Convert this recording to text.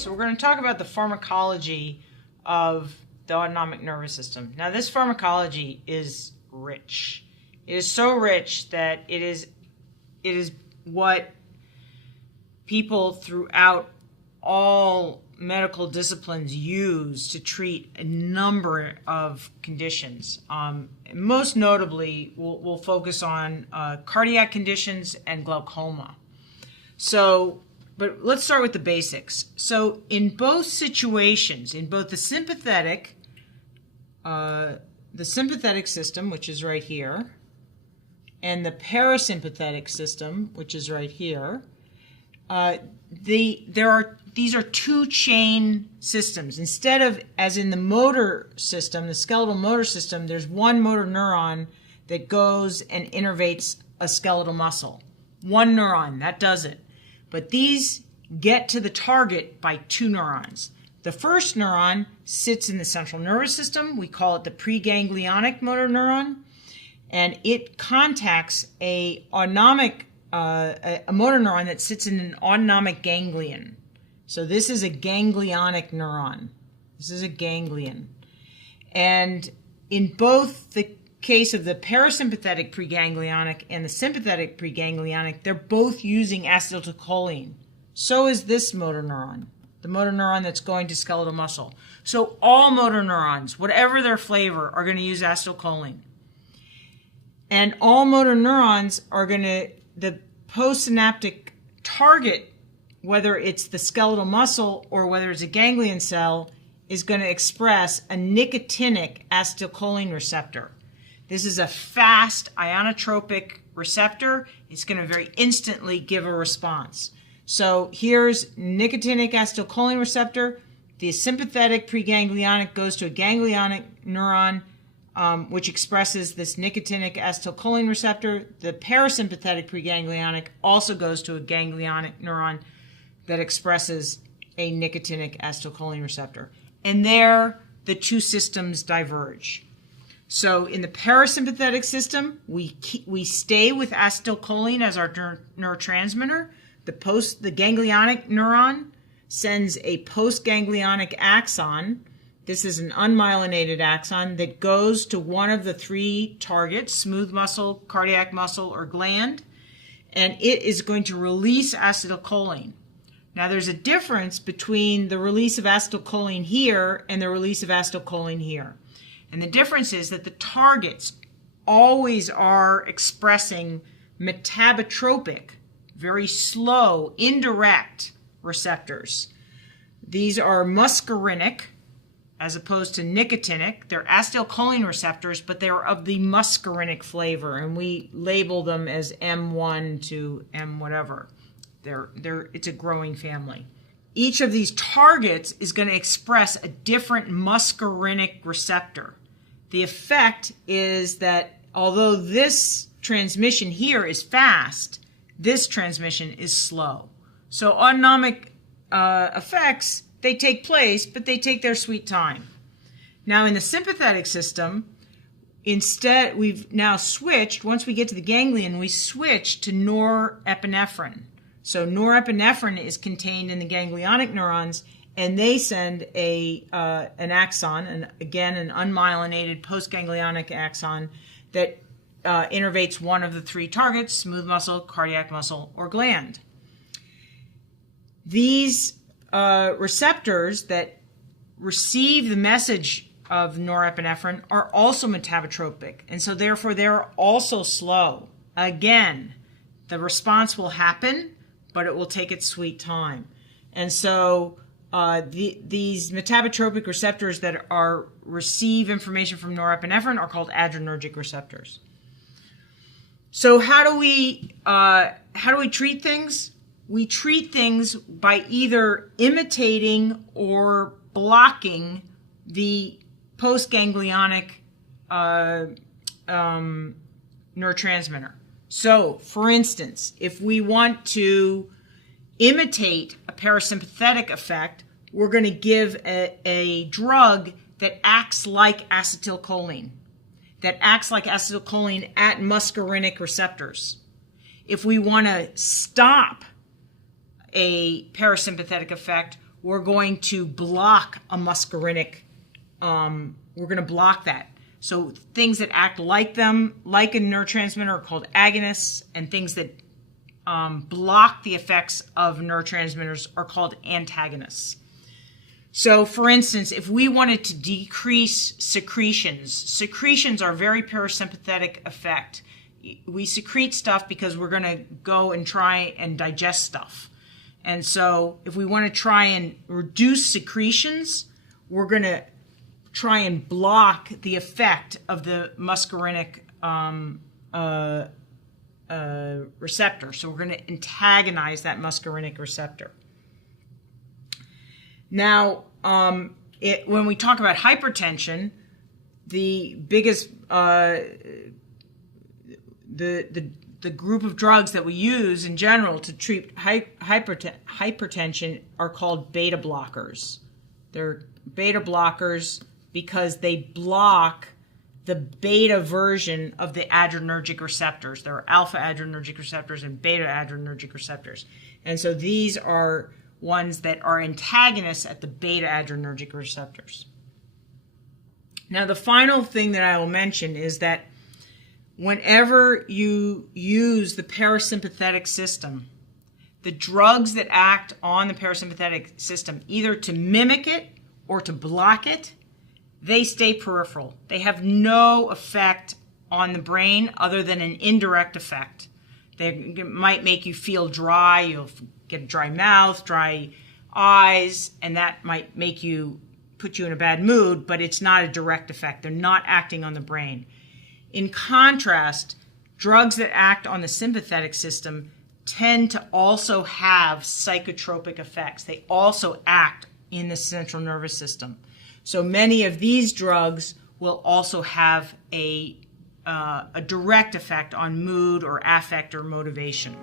So we're going to talk about the pharmacology of the autonomic nervous system. Now, this pharmacology is rich. It is so rich that it is what people throughout all medical disciplines use to treat a number of conditions. Most notably, we'll focus on cardiac conditions and glaucoma. But let's start with the basics. So in both situations, in both the sympathetic system, which is right here, and the parasympathetic system, which is right here, these are two-chain systems. Instead of, as in the motor system, the skeletal motor system, there's one motor neuron that goes and innervates a skeletal muscle. One neuron, that does it. But these get to the target by two neurons. The first neuron sits in the central nervous system. We call it the preganglionic motor neuron. And it contacts a motor neuron that sits in an autonomic ganglion. So this is a ganglionic neuron. This is a ganglion. And in both the case of the parasympathetic preganglionic and the sympathetic preganglionic, they're both using acetylcholine. So is this motor neuron, the motor neuron that's going to skeletal muscle. So all motor neurons, whatever their flavor, are going to use acetylcholine. And all motor neurons are going to, the postsynaptic target, whether it's the skeletal muscle or whether it's a ganglion cell, is going to express a nicotinic acetylcholine receptor. This is a fast ionotropic receptor. It's going to very instantly give a response. So here's nicotinic acetylcholine receptor. The sympathetic preganglionic goes to a ganglionic neuron, which expresses this nicotinic acetylcholine receptor. The parasympathetic preganglionic also goes to a ganglionic neuron that expresses a nicotinic acetylcholine receptor. And there, the two systems diverge. So in the parasympathetic system, we stay with acetylcholine as our neurotransmitter. The ganglionic neuron sends a postganglionic axon. This is an unmyelinated axon that goes to one of the three targets, smooth muscle, cardiac muscle, or gland, and it is going to release acetylcholine. Now, there's a difference between the release of acetylcholine here and the release of acetylcholine here. And the difference is that the targets always are expressing metabotropic, very slow, indirect receptors. These are muscarinic as opposed to nicotinic. They're acetylcholine receptors, but they're of the muscarinic flavor, and we label them as M1 to M whatever. It's a growing family. Each of these targets is going to express a different muscarinic receptor. The effect is that although this transmission here is fast, this transmission is slow. So autonomic effects, they take place, but they take their sweet time. Now in the sympathetic system, instead we've now switched, once we get to the ganglion, we switch to norepinephrine. So norepinephrine is contained in the ganglionic neurons, and they send an axon, and again an unmyelinated postganglionic axon that innervates one of the three targets, smooth muscle, cardiac muscle, or gland. These receptors that receive the message of norepinephrine are also metabotropic, and so therefore they're also slow. Again, the response will happen, but it will take its sweet time. And so these metabotropic receptors that receive information from norepinephrine are called adrenergic receptors. So how do we treat things? We treat things by either imitating or blocking the postganglionic neurotransmitter. So, for instance, if we want to imitate a parasympathetic effect, we're going to give a drug that acts like acetylcholine, at muscarinic receptors. If we want to stop a parasympathetic effect, we're going to block a muscarinic, we're going to block that. So things that act like them, like a neurotransmitter, are called agonists, and things that block the effects of neurotransmitters are called antagonists. So, for instance, if we wanted to decrease secretions are a very parasympathetic effect. We secrete stuff because we're going to go and try and digest stuff. And so if we want to try and reduce secretions, we're going to try and block the effect of the muscarinic receptor. So we're going to antagonize that muscarinic receptor. Now, when we talk about hypertension, the biggest the group of drugs that we use in general to treat hypertension are called beta blockers. They're beta blockers because they block the beta version of the adrenergic receptors. There are alpha adrenergic receptors and beta adrenergic receptors. And so these are ones that are antagonists at the beta adrenergic receptors. Now, the final thing that I will mention is that whenever you use the parasympathetic system, the drugs that act on the parasympathetic system, either to mimic it or to block it, they stay peripheral. They have no effect on the brain other than an indirect effect. They might make you feel dry, you'll get a dry mouth, dry eyes, and that might put you in a bad mood, but it's not a direct effect. They're not acting on the brain. In contrast, drugs that act on the sympathetic system tend to also have psychotropic effects. They also act in the central nervous system. So many of these drugs will also have a direct effect on mood or affect or motivation.